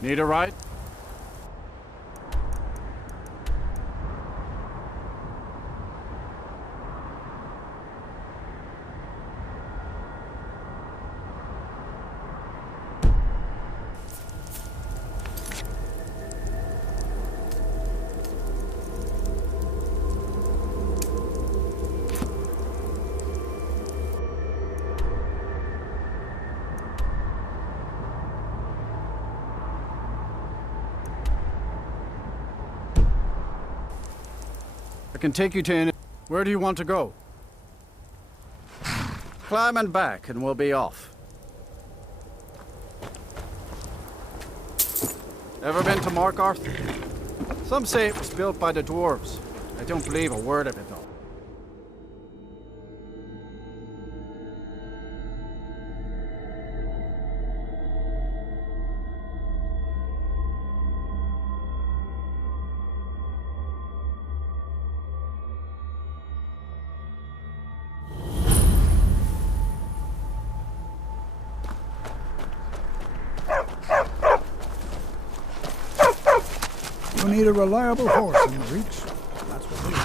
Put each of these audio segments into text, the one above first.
Need a ride? I can take you to any... Where do you want to go? Climb and back, and we'll be off. Ever been to Markarth? Some say it was built by the dwarves. I don't believe a word of it, though. You need a reliable horse in the Reach. That's what we need.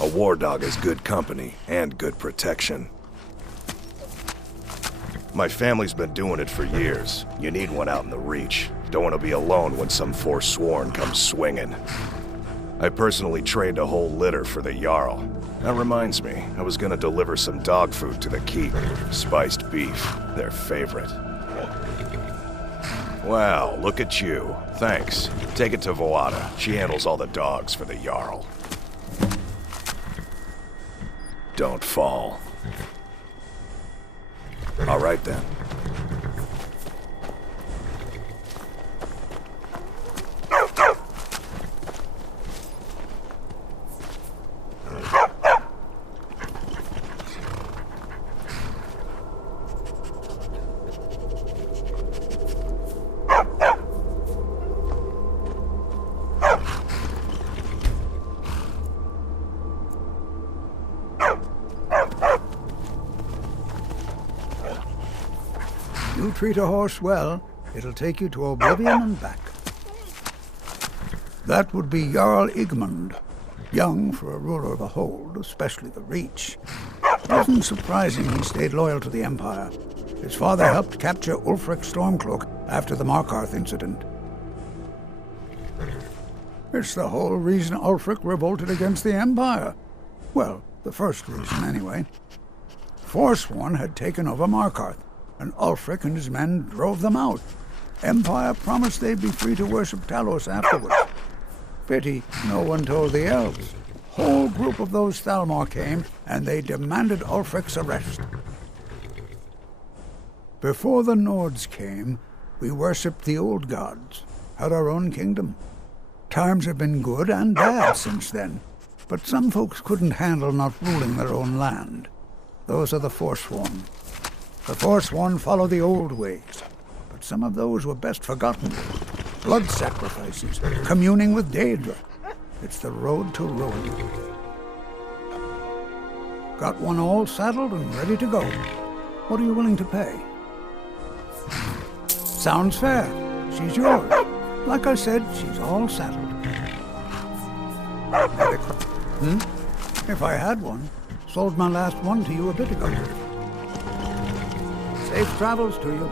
A war dog is good company and good protection. My family's been doing it for years. You need one out in the Reach. Don't want to be alone when some Forsworn comes swinging. I personally trained a whole litter for the Jarl. That reminds me, I was gonna deliver some dog food to the keep. Spiced beef, their favorite. Wow, look at you. Thanks. Take it to Voada. She handles all the dogs for the Jarl. Don't fall. All right, then. You treat a horse well, it'll take you to Oblivion and back. That would be Jarl Igmund. Young for a ruler of a hold, especially the Reach. It wasn't surprising he stayed loyal to the Empire. His father helped capture Ulfric Stormcloak after the Markarth incident. It's the whole reason Ulfric revolted against the Empire. Well, the first reason, anyway. Forsworn had taken over Markarth, and Ulfric and his men drove them out. Empire promised they'd be free to worship Talos afterwards. Pity no one told the elves. Whole group of those Thalmor came, and they demanded Ulfric's arrest. Before the Nords came, we worshipped the old gods, had our own kingdom. Times have been good and bad since then, but some folks couldn't handle not ruling their own land. Those are the Forsworn. The Forsworn follow the old ways, but some of those were best forgotten. Blood sacrifices, communing with Daedra. It's the road to ruin. Got one all saddled and ready to go. What are you willing to pay? Sounds fair. She's yours. Like I said, she's all saddled. If I had one, sold my last one to you a bit ago. Safe travels to you.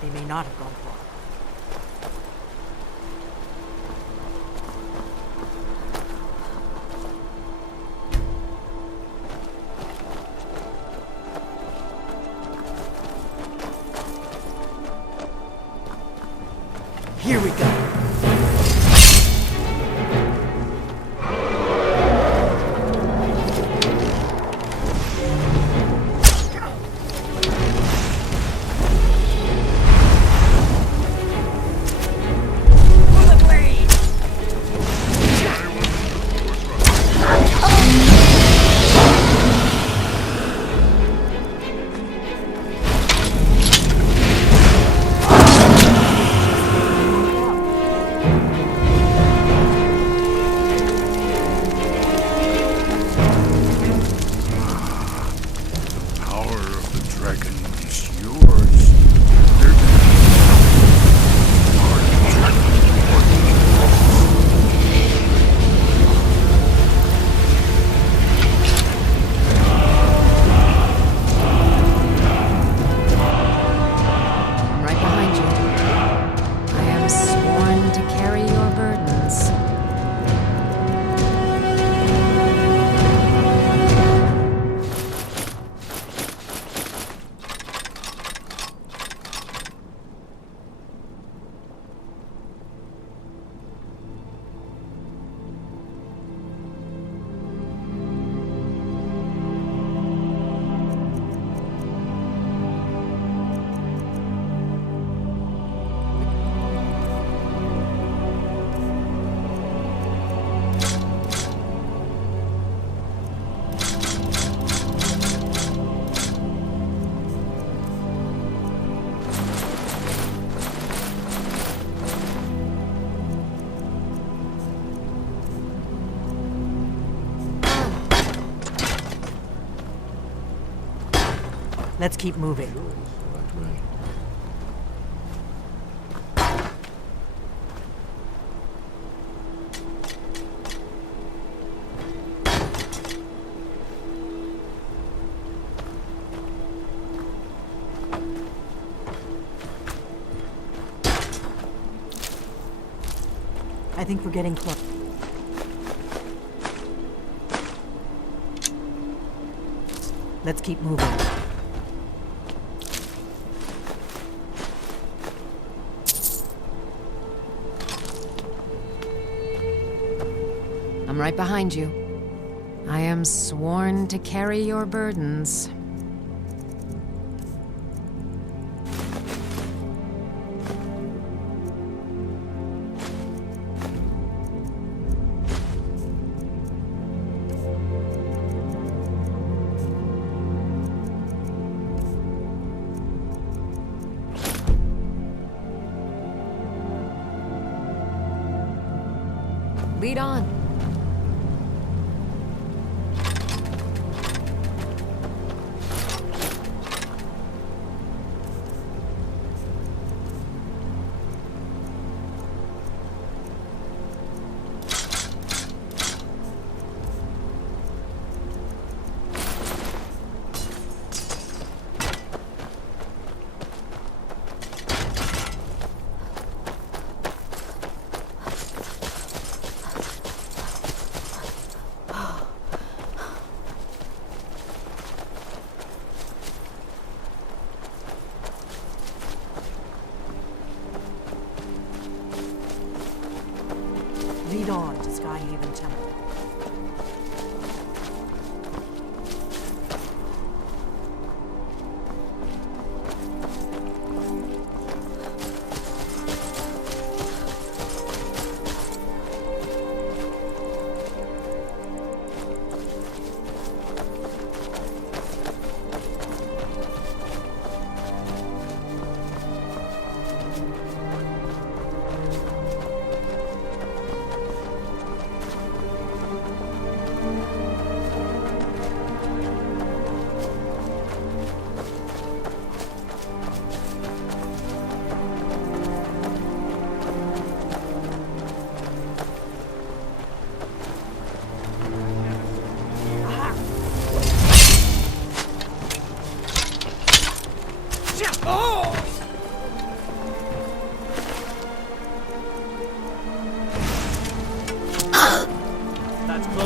They may not have gone far. Here we go. Let's keep moving. I think we're getting close. Let's keep moving. I'm right behind you. I am sworn to carry your burdens. Lead on. Lead on to Skyhaven Temple.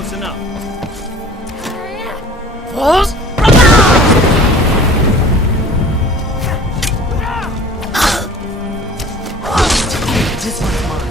Close enough. This one's mine.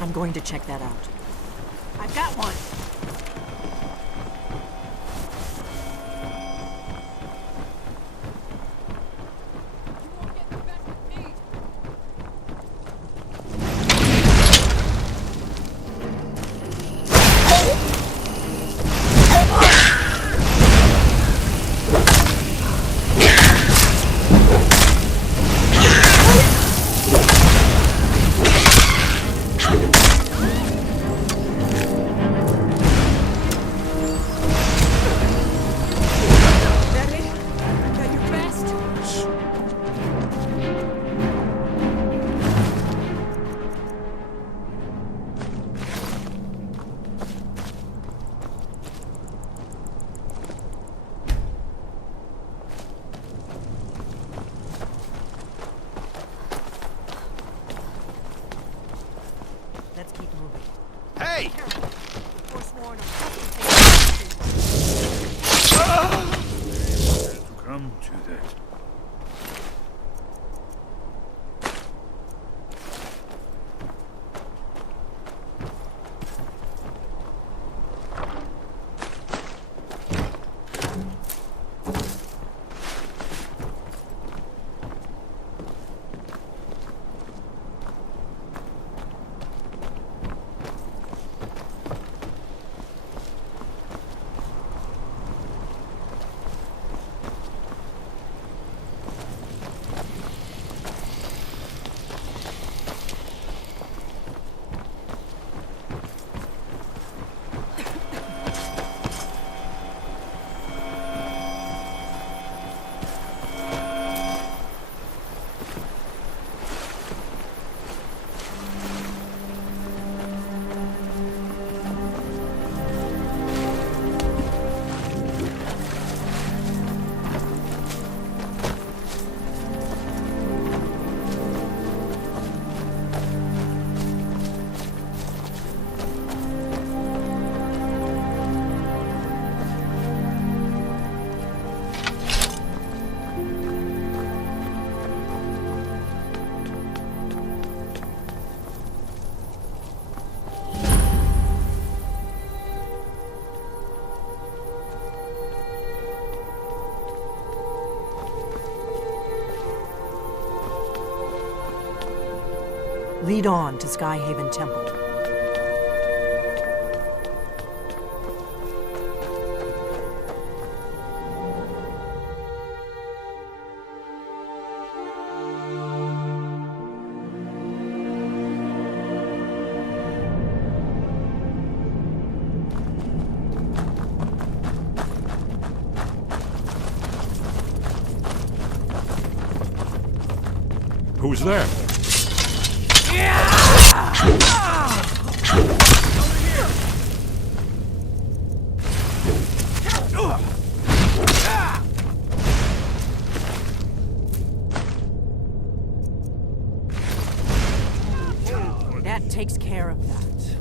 I'm going to check that out. I've got one. Let's keep moving. Hey! Forsworn of Come to that. Lead on to Skyhaven Temple. Who's there? takes care of that.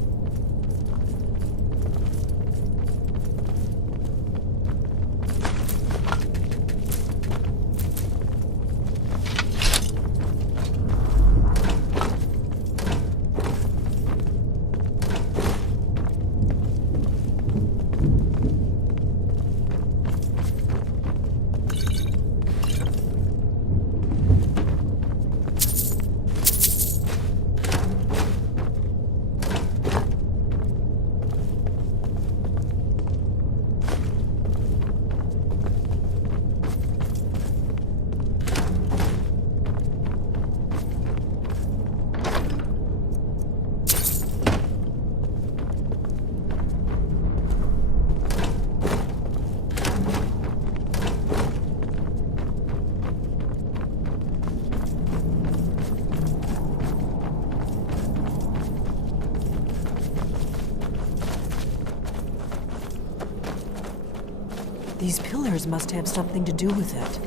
These pillars must have something to do with it.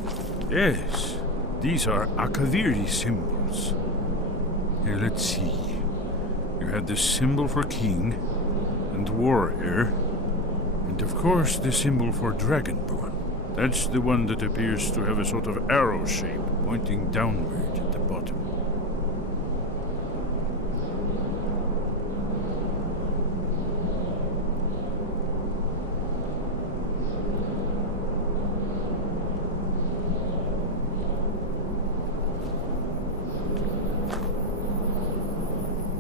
Yes, these are Akaviri symbols. Here, let's see. You have the symbol for king and warrior, and of course the symbol for dragonborn. That's the one that appears to have a sort of arrow shape pointing downward at the bottom.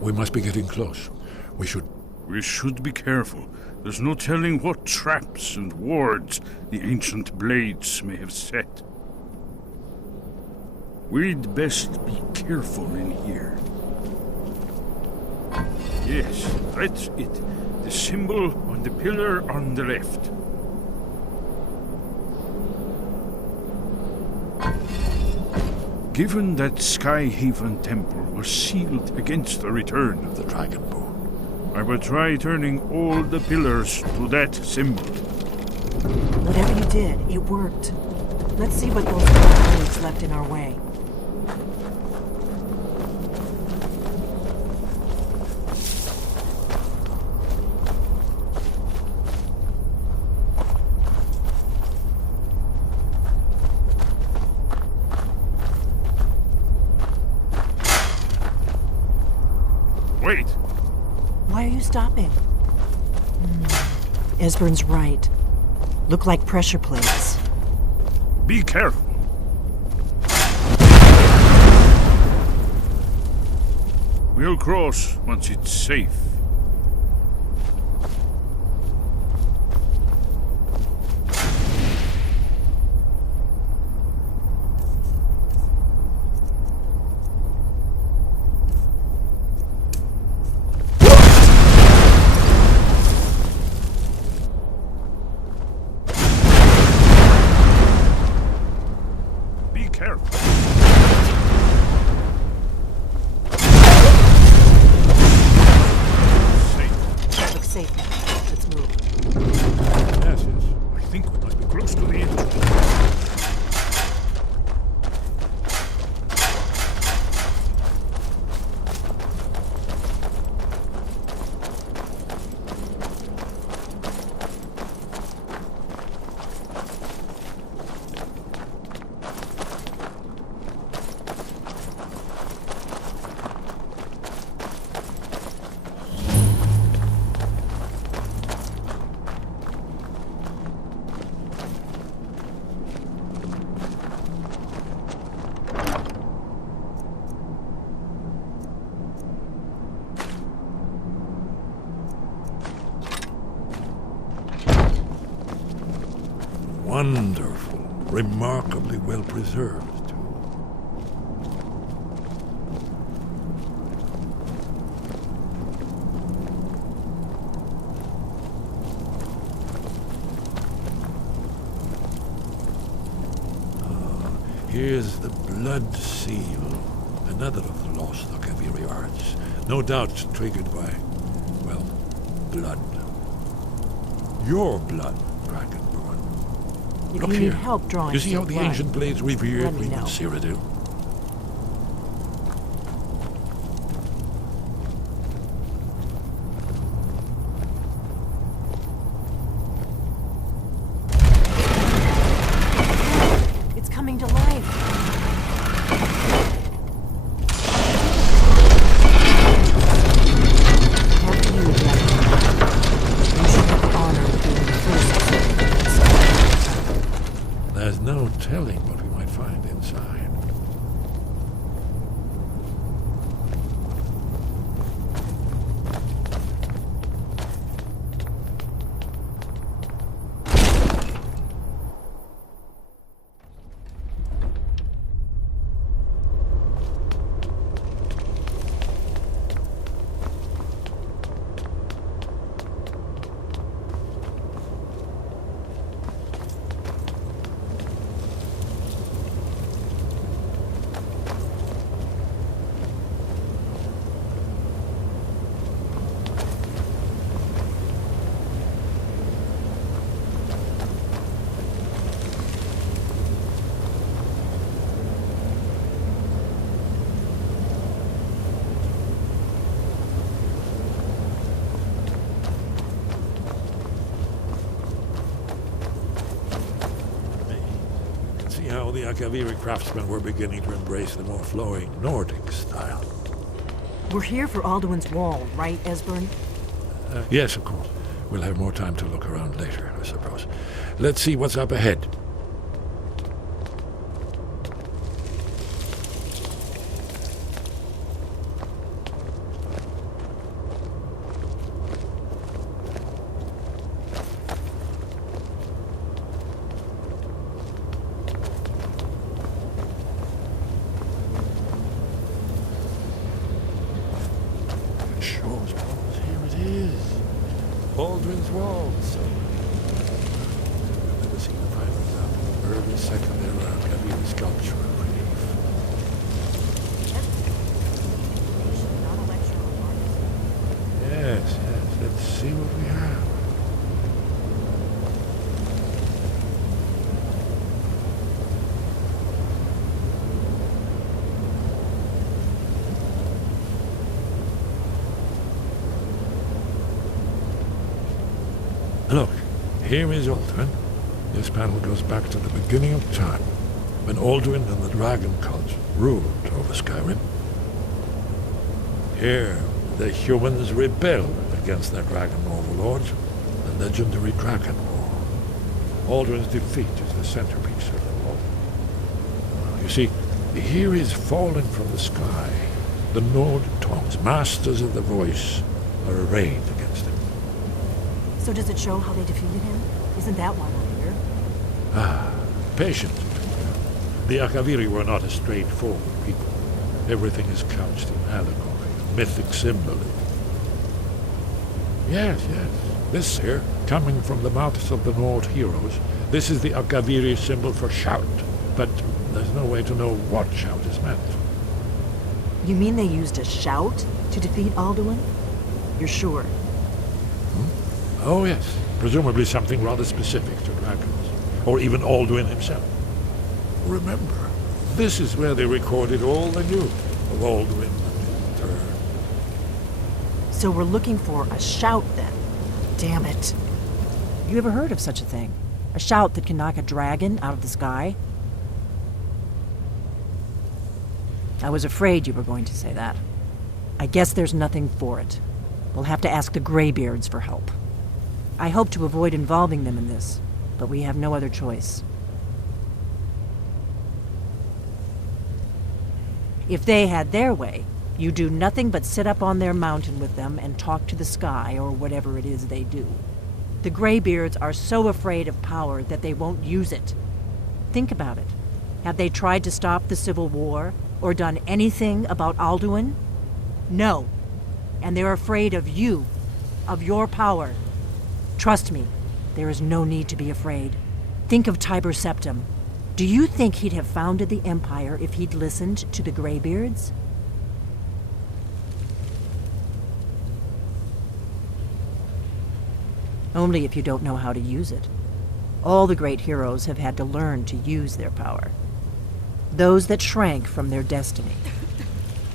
We must be getting close. We should be careful. There's no telling what traps and wards the ancient blades may have set. We'd best be careful in here. Yes, that's it. The symbol on the pillar on the left. Given that Skyhaven Temple was sealed against the return of the Dragonborn, I will try turning all the pillars to that symbol. Whatever you did, it worked. Let's see what those blades left in our way. Wait! Why are you stopping? Esbern's right. Look like pressure plates. Be careful! We'll cross once it's safe. Wonderful. Remarkably well preserved, too. Here's the blood seal. Another of the lost Akaviri arts. No doubt triggered by, well, blood. Your blood, Dragonborn. If Look you here. need help drawing You see how the blood, ancient blades revered let me Queen know. Cyrodiil? There's no telling what we might find inside. How the Akaviri craftsmen were beginning to embrace the more flowing Nordic style. We're here for Alduin's Wall, right, Esbern? Yes, of course. We'll have more time to look around later, I suppose. Let's see what's up ahead. Aldrin's Wall. So, I've never seen a prime example of early second era Akaviri sculpture and relief. Yes, let's see what we have. Look, here is Alduin. This panel goes back to the beginning of time, when Alduin and the dragon cult ruled over Skyrim. Here, the humans rebelled against their dragon overlords, the legendary Dragon War. Alduin's defeat is the centerpiece of the wall. You see, here is fallen from the sky. The Nord tongues, masters of the voice, are arrayed against him. So does it show how they defeated him? Isn't that why we're here? Patience. The Akaviri were not a straightforward people. Everything is couched in allegory, mythic symbolism. Yes. This here, coming from the mouths of the Nord heroes, this is the Akaviri symbol for shout. But there's no way to know what shout is meant. You mean they used a shout to defeat Alduin? You're sure? Oh yes, presumably something rather specific to dragons, or even Alduin himself. Remember, this is where they recorded all the news of Alduin and his return. So we're looking for a shout then. Damn it. You ever heard of such a thing? A shout that can knock a dragon out of the sky? I was afraid you were going to say that. I guess there's nothing for it. We'll have to ask the Greybeards for help. I hope to avoid involving them in this, but we have no other choice. If they had their way, you do nothing but sit up on their mountain with them and talk to the sky or whatever it is they do. The Greybeards are so afraid of power that they won't use it. Think about it. Have they tried to stop the Civil War or done anything about Alduin? No. And they're afraid of you, of your power. Trust me, there is no need to be afraid. Think of Tiber Septim. Do you think he'd have founded the Empire if he'd listened to the Greybeards? Only if you don't know how to use it. All the great heroes have had to learn to use their power. Those that shrank from their destiny.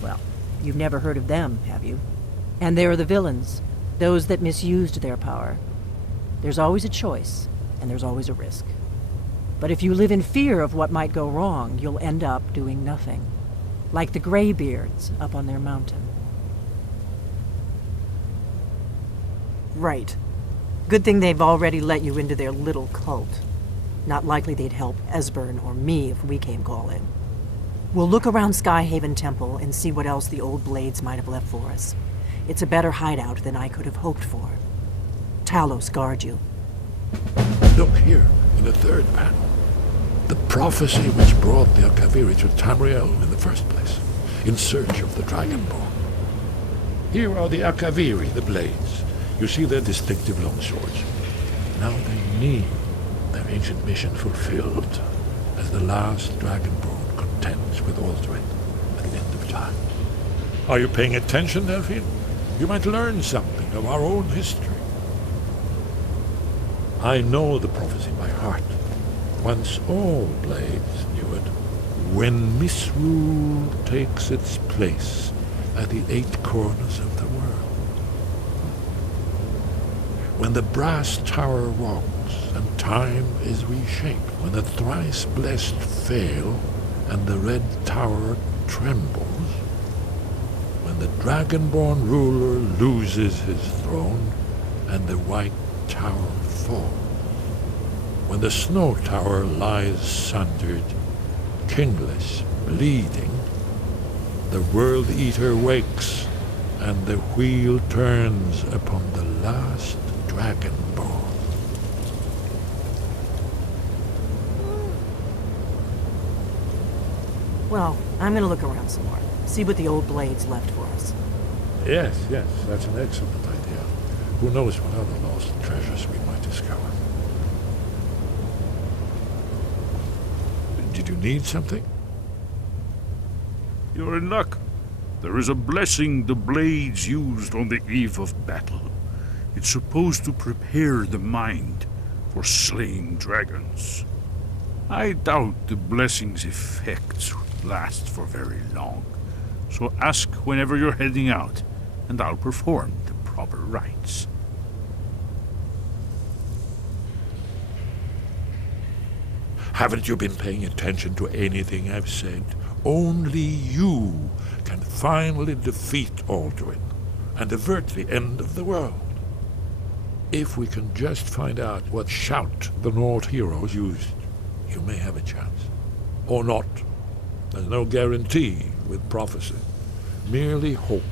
Well, you've never heard of them, have you? And there are the villains, those that misused their power. There's always a choice, and there's always a risk. But if you live in fear of what might go wrong, you'll end up doing nothing. Like the Greybeards up on their mountain. Right. Good thing they've already let you into their little cult. Not likely they'd help Esbern or me if we came calling. We'll look around Skyhaven Temple and see what else the old blades might have left for us. It's a better hideout than I could have hoped for. Talos guard you. Look here, in the third panel. The prophecy which brought the Akaviri to Tamriel in the first place, in search of the Dragonborn. Here are the Akaviri, the blades. You see their distinctive long swords. Now they need their ancient mission fulfilled, as the last Dragonborn contends with Alduin at the end of time. Are you paying attention, Delphine? You might learn something of our own history. I know the prophecy by heart. Once all blades knew it. When misrule takes its place at the 8 corners of the world. When the brass tower rocks and time is reshaped. When the thrice blessed fail and the red tower trembles. When the Dragonborn ruler loses his throne and the white tower falls. When the snow tower lies sundered, kingless, bleeding, the World Eater wakes, and the wheel turns upon the last Dragonborn. Well, I'm gonna look around some more. See what the old blades left for us. Yes, that's an excellent idea. Who knows what other lost treasures we might discover. Did you need something? You're in luck. There is a blessing the blades used on the eve of battle. It's supposed to prepare the mind for slaying dragons. I doubt the blessing's effects last for very long. So ask whenever you're heading out, and I'll perform the proper rites. Haven't you been paying attention to anything I've said? Only you can finally defeat Alduin and avert the end of the world. If we can just find out what shout the Nord heroes used, you may have a chance. Or not. There's no guarantee with prophecy. Merely hope.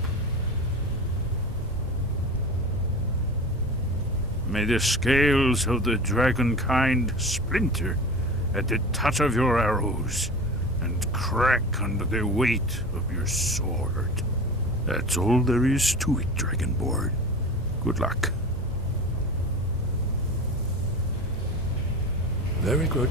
May the scales of the dragonkind splinter at the touch of your arrows, and crack under the weight of your sword. That's all there is to it, Dragonborn. Good luck. Very good.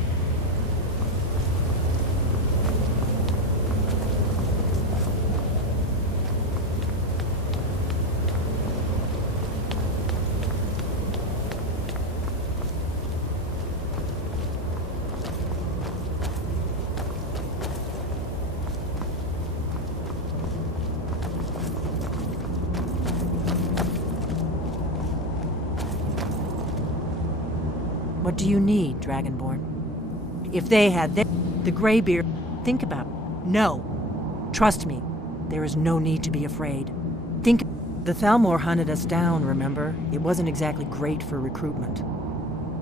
What do you need, Dragonborn? If they had the Greybeard, think about it. No. Trust me, there is no need to be afraid. Think. The Thalmor hunted us down, remember? It wasn't exactly great for recruitment.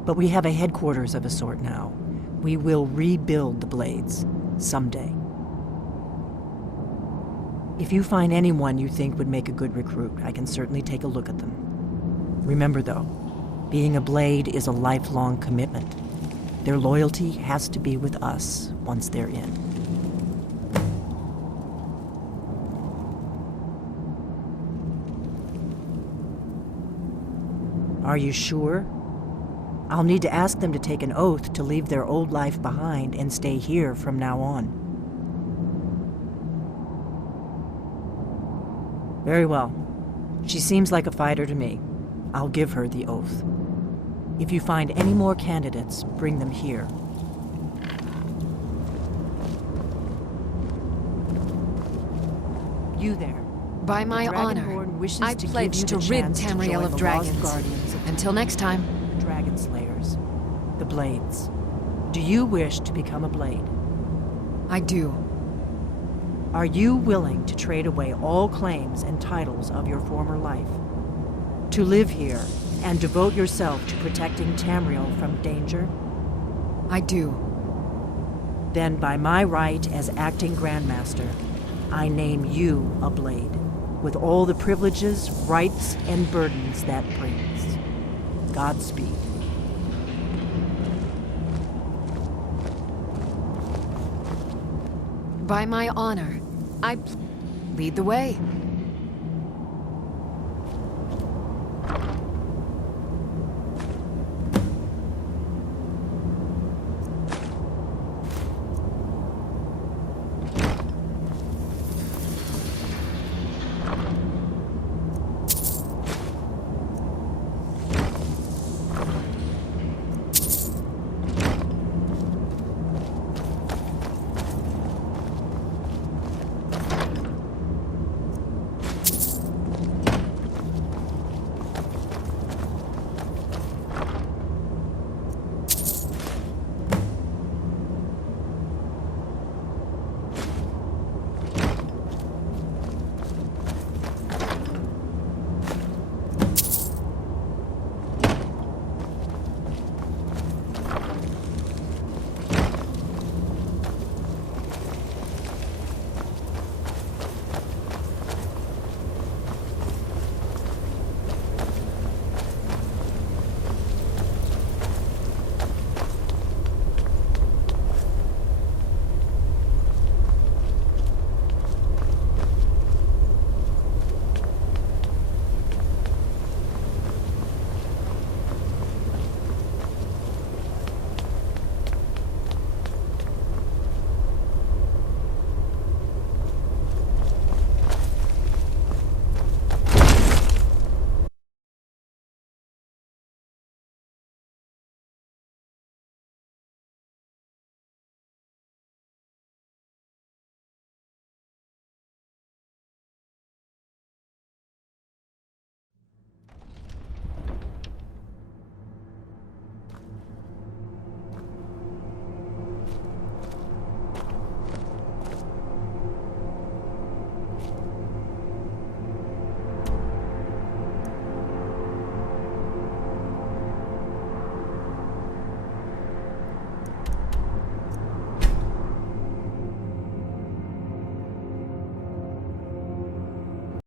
But we have a headquarters of a sort now. We will rebuild the Blades. Someday. If you find anyone you think would make a good recruit, I can certainly take a look at them. Remember, though, being a Blade is a lifelong commitment. Their loyalty has to be with us once they're in. Are you sure? I'll need to ask them to take an oath to leave their old life behind and stay here from now on. Very well. She seems like a fighter to me. I'll give her the oath. If you find any more candidates, bring them here. You there. By my honor, I pledge to rid Tamriel of dragons. Until next time. Dragon Slayers. The Blades. Do you wish to become a Blade? I do. Are you willing to trade away all claims and titles of your former life? To live here and devote yourself to protecting Tamriel from danger? I do. Then by my right as acting Grandmaster, I name you a Blade, with all the privileges, rights, and burdens that brings. Godspeed. By my honor, lead the way.